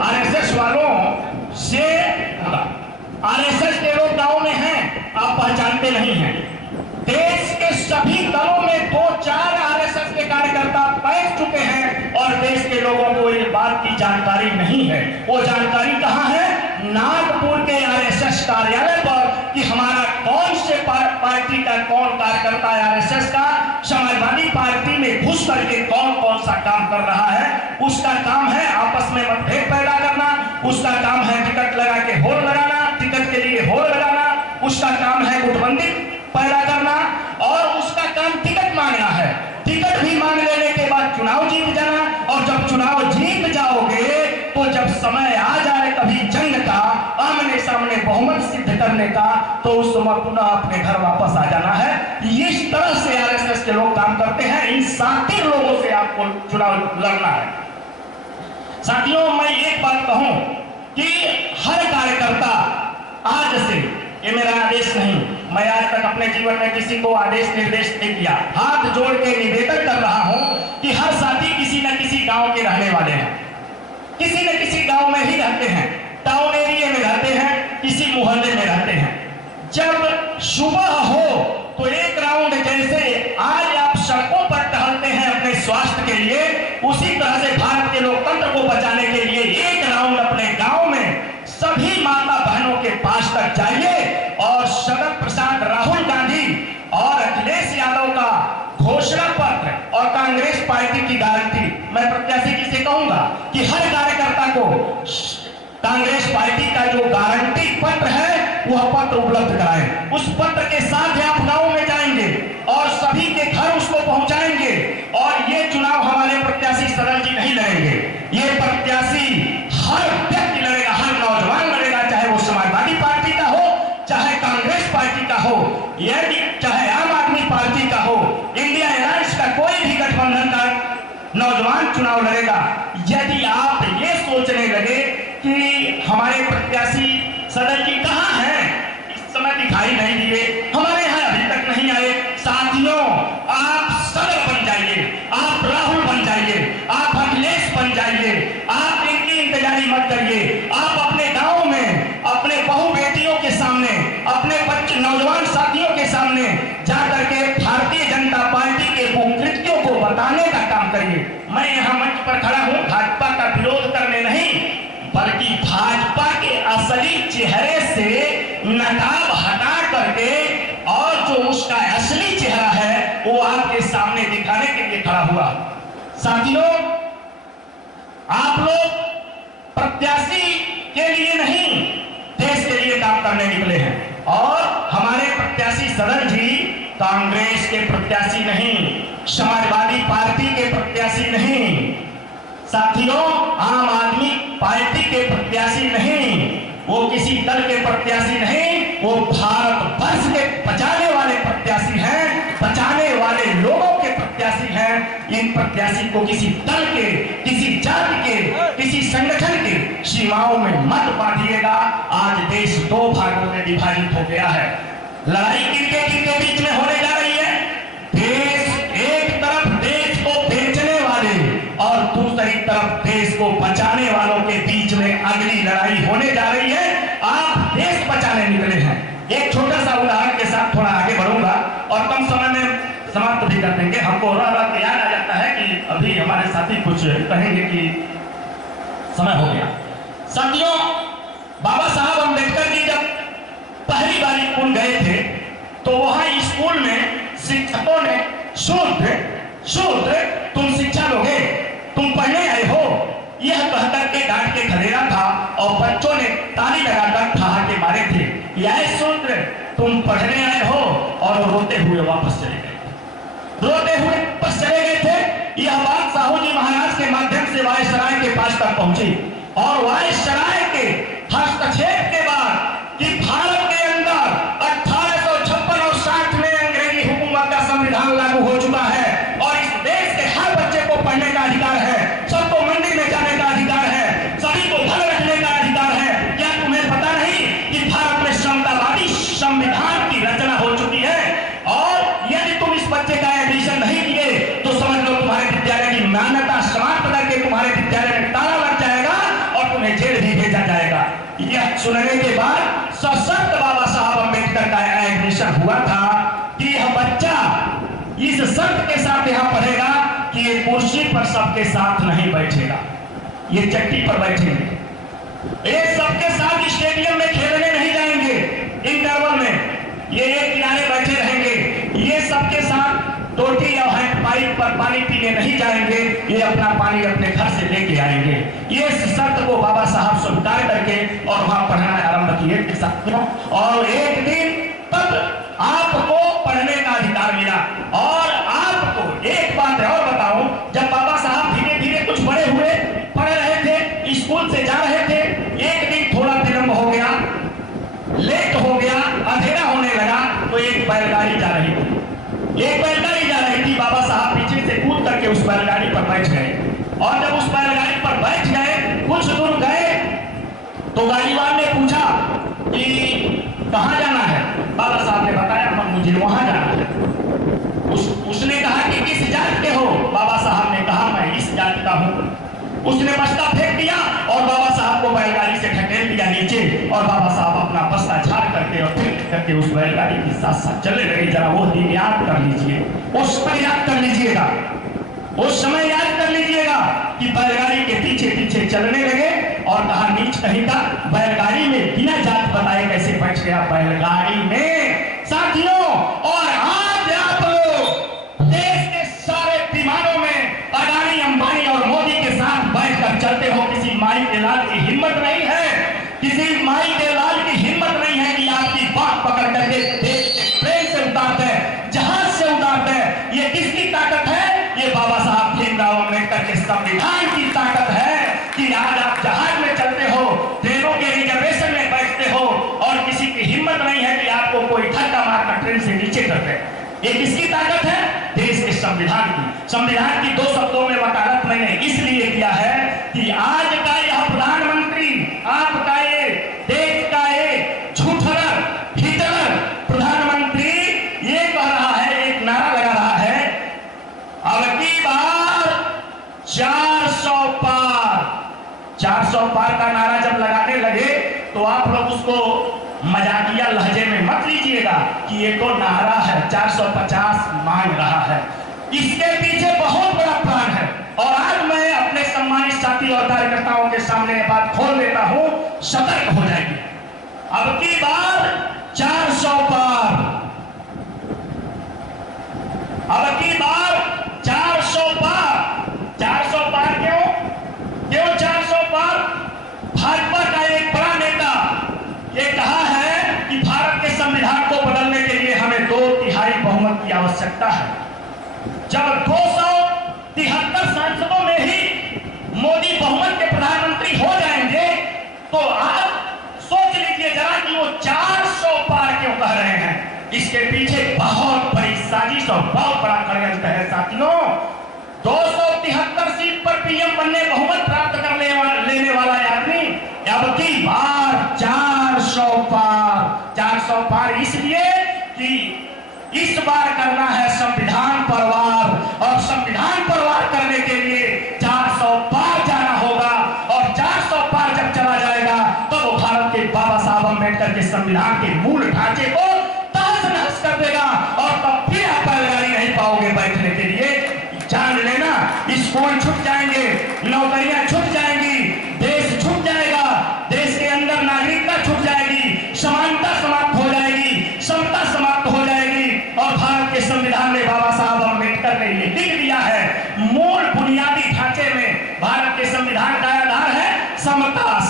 RSS वालों से, RSS के लोग गांव में हैं, आप पहचानते नहीं हैं। देश के सभी दलों में 2-4 आरएसएस के कार्यकर्ता बैठ चुके हैं और देश के लोगों को इस बात की जानकारी नहीं है। वो जानकारी कहां है? नागपुर के आरएसएस कार्यालय पर कि हमारा कौन से पार्टी का कौन कार्यकर्ता है आरएसएस का, समाजवादी पार्टी में घुस करके कौन कौन सा काम कर रहा है। उसका काम है आपस में मतभेद पैदा करना, उसका काम है टिकट लगा के होड़ लगाना, टिकट के लिए होड़ लगाना, उसका काम है गुटबंदी पैदा करना और उसका काम टिकट मांगना है। टिकट भी मांग लेने के बाद चुनाव जीत जाना, और जब चुनाव जीत जाओगे तो जब समय आ जाए कभी जंग का, आमने सामने बहुमत सिद्ध करने का, तो उस समय पुनः अपने घर वापस आ जाना है। इस तरह से आरएसएस के लोग काम करते हैं। इन शातिर लोगों से आपको चुनाव लड़ना है। साथियों, मैं एक बात कहूं कि हर कार्यकर्ता आज से, ये मेरा आदेश नहीं, मैं आज तक अपने जीवन में किसी को आदेश निर्देश नहीं किया, हाथ जोड़ के निवेदन कर रहा हूं कि हर साथी किसी न किसी गांव के रहने वाले हैं, किसी न किसी गांव में ही रहते हैं, टाउन एरिया में रहते हैं, किसी मोहल्ले में रहते हैं। जब सुबह हो तो एक राउंड, जैसे आज आप सड़कों पर टहलते हैं अपने स्वास्थ्य के लिए, उसी तरह से भारत के लोकतंत्र को बचाने के लिए एक राउंड अपने गांव में सभी माता बहनों के पास तक जाइए और शरद प्रसाद, राहुल गांधी और अखिलेश यादव का घोषणा पत्र और कांग्रेस पार्टी की गारंटी, मैं प्रत्याशी जी से कहूंगा कि हर कार्यकर्ता को कांग्रेस पार्टी का जो गारंटी पत्र है वह पत्र उपलब्ध कराएं। उस पत्र के साथ आप गांव में जाएंगे और सभी के घर उसको पहुंचाएंगे। और ये चुनाव हमारे प्रत्याशी सरल जी नहीं लड़ेंगे, ये प्रत्याशी हर व्यक्ति लड़ेगा, हर नौजवान लड़ेगा, चाहे वो समाजवादी पार्टी का हो, चाहे कांग्रेस पार्टी का हो, यदि चाहे आम आदमी पार्टी का हो, इंडिया अलायंस का कोई भी गठबंधन का नौजवान चुनाव लड़ेगा। यदि आप ये सोचने लगे कि हमारे प्रत्याशी सदन जी कहां हैं, इस समय दिखाई नहीं दिए, हमारे यहां अभी तक नहीं आए, साथियों आप सदर बन जाइए, आप राहुल बन जाइए, आप अखिलेश बन जाइए, आप इनकी इंतजारी मत करिए। आप अपने गांव में अपने बहू बेटियों के सामने, अपने बच्चे नौजवान साथियों के सामने जाकर के भारतीय जनता पार्टी के कुकृत्यों को बताने का काम करिए। मैं यहां मंच पर खड़ा हूं भाजपा का विरोध करने नहीं, बल्कि भाजपा के असली चेहरे से नकाब हटा करके और जो उसका असली चेहरा है वो आपके सामने दिखाने के लिए खड़ा हुआ। साथियों, आप लोग प्रत्याशी के लिए नहीं, देश के लिए काम करने निकले हैं। और हमारे प्रत्याशी सदन जी कांग्रेस के प्रत्याशी नहीं, समाजवादी पार्टी के प्रत्याशी नहीं, साथियों आम आदमी पार्टी के प्रत्याशी नहीं, वो किसी दल के प्रत्याशी नहीं, वो भारत वर्ष के बचाने वाले प्रत्याशी हैं, बचाने वाले लोगों के प्रत्याशी हैं। इन प्रत्याशी को किसी दल के, किसी जाति के, किसी संगठन के सीमाओं में मत बांटिएगा। आज देश 2 भागों में विभाजित हो गया है। लड़ाई किनके बीच में होने जा रही है? देश, एक तरफ देश को बेचने वाले और दूसरी तरफ देश को बचाने वालों के बीच में अगली लड़ाई होने जा रही है। आप देश बचाने निकले हैं। एक छोटा सा उदाहरण के साथ थोड़ा आगे बढ़ूंगा और कम समय में समाप्त भी कर देंगे। हमको रह याद आ जाता है कि अभी हमारे साथी कुछ कहेंगे कि समय हो गया। साथियों, बाबा साहब अम्बेडकर जी जब पहली बार स्कूल गए थे तो वहां स्कूल में शिक्षकों ने शूद्र तुम शिक्षा लोगे, तुम पढ़ने आए हो, यह कहकर के डांट के खदेड़ा था और बच्चों ने ताली लगाकर ठहाके मारे थे। यह शूद्र तुम पढ़ने आए हो, और रोते हुए वापस चले गए, रोते हुए वापस चले गए थे। यह बात साहू जी महाराज के माध्यम से वायसराय के पास तक पहुंची और वायसराय के हस्तक्षेप के बाद कि भारत के अंदर 1856 और 60 में अंग्रेजी हुकूमत का संविधान लागू हो चुका है और इस देश के हर बच्चे को पढ़ने का अधिकार है, सबको मंडी में जाने का अधिकार है, सभी को घर रखने का अधिकार है। क्या तुम्हें पता नहीं कि भारत में समतावादी संविधान की रचना हो चुकी है? और यदि तुम इस बच्चे का एडमिशन नहीं किए तो समझ लो तुम्हारे विद्यालय की मान्यता समाप्त करके तुम्हारे विद्यालय में ताला लग जाएगा और सुनने के बाद सशक्त बाबा साहब अम्बेडकर का एडमिशन हुआ था कि यह बच्चा इस शर्त के साथ यहाँ पढ़ेगा कि ये कुर्सी पर सबके साथ नहीं बैठेगा, ये चट्टी पर बैठेंगे, ये सबके साथ स्टेडियम में खेलने नहीं जाएंगे, इंटरवल में ये एक किनारे बैठे रहेंगे, ये सबके साथ टोटी या हैंड पाइप पर पानी पीने नहीं जाएंगे, ये अपना पानी अपने घर से लेके आएंगे। ये शर्त को बाबा साहब स्वीकार करके और वहां पढ़ना आरंभ किए साथियों। और एक दिन तब आपको पढ़ने का अधिकार मिला। और आपको एक बात और बताऊं, जब बाबा साहब धीरे धीरे कुछ बड़े हुए, पढ़ रहे थे, स्कूल से जा रहे थे, एक दिन थोड़ा विलंब हो गया, लेट हो गया, अंधेरा होने लगा, तो एक बैलगाड़ी जा रही थी, बाबा साहब पीछे से कूद करके उस बैलगाड़ी पर बैठ गए। और जब उस बैलगाड़ी पर बैठ गए, कुछ दूर गए तो गाड़ीवान ने पूछा कि कहाँ जाना है। बाबा साहब ने बताया मुझे वहां जाना है। उसने कहा कि किस जात के हो। बाबा साहब ने कहा मैं इस जात का हूं। उसने बस्ता फेंक दिया और बाबा साहब को बैलगाड़ी से ढकेल दिया नीचे। और बाबा साहब अपना बस्ता झाड़ करके और फेंक करके उस बैलगाड़ी के साथ साथ चले गए। जरा वो दिन याद कर लीजिए, उस पर याद कर लीजिएगा, उस समय याद कर लीजिएगा कि बैलगाड़ी के पीछे पीछे चलने लगे। और कहा नीच कहीं का, बैलगाड़ी में बिना जात बताए कैसे बैठ गया बैलगाड़ी में साथियों। और आज आप लोग देश के सारे विमानों में अडानी अंबानी और मोदी के साथ बैठकर चलते हो। किसी माई के लाल की हिम्मत नहीं है, किसी माई के लाल की हिम्मत नहीं है कि आपकी बात पकड़ करके देश के प्लेन से उतारते हैं, जहाज से उतारते हैं। ये किसकी ताकत है? ये बाबा साहब भीमराव अम्बेडकर के संविधान की ताकत है कि आज आप जहाज में चलते हो, ट्रेनों के रिजर्वेशन में बैठते हो और किसी की हिम्मत नहीं है कि आपको कोई धक्का मारकर ट्रेन से नीचे कर दे। ये किसकी ताकत है? देश के संविधान की। संविधान की दो शब्दों में वकालत मैंने इसलिए किया है कि आज का यह प्रधानमंत्री, आपका ये देश का ये झूठर हिटलर प्रधानमंत्री ये कह रहा है, एक नारा लगा रहा है, अब की बार 400 पार। 400 पार का नारा जब लगाने लगे तो आप लोग उसको मजाकिया लहजे में मत लीजिएगा कि ये तो नारा है, 450 मांग रहा है। इसके पीछे बहुत बड़ा प्लान है। और आज मैं अपने सम्मानित साथी और कार्यकर्ताओं के सामने बात खोल देता हूं, सतर्क हो जाएगी। अब की बार 400 पार, अब की बार 400 पार। 400 पार क्यों 400 पार? भाजपा का एक बड़ा नेता ये कहा है कि भारत के संविधान को बदलने के लिए हमें 2/3 बहुमत की आवश्यकता है। जब 273 सांसदों में ही मोदी बहुमत के प्रधानमंत्री हो जाएंगे तो आप सोच लीजिए जरा कि वो 400 पार क्यों कह रहे हैं। इसके पीछे बहुत बड़ी साजिश और बहुत बड़ा षड्यंत्र है साथियों। 273 सीट पर पीएम बनने बहुमत प्राप्त कर लेने वाला आदमी अब की बार 400 पार। 400 पार इसलिए कि इस बार करना है संविधान परवार, और संविधान परवार करने के लिए 400 पार जाना होगा। और 400 पार जब चला जाएगा तो वो भारत के बाबा साहब अम्बेडकर के संविधान के मूल ढांचे को तहस नहस कर देगा। और तब फिर आप बैलगाड़ी नहीं पाओगे बैठने के लिए। जान लेना, स्कूल छूट जाएंगे, नौकरियां छूट जाएंगी, देश छूट जाएगा, देश के अंदर नागरिकता छूट जाएगी, समानता समाप्त हो जाएगी, समता समाप्त हो जाएगी। और भारत के संविधान में बाबा साहब अम्बेडकर ने ये लिख दिया है, मूल बुनियादी ढांचे में भारत के संविधान का आधार है समता,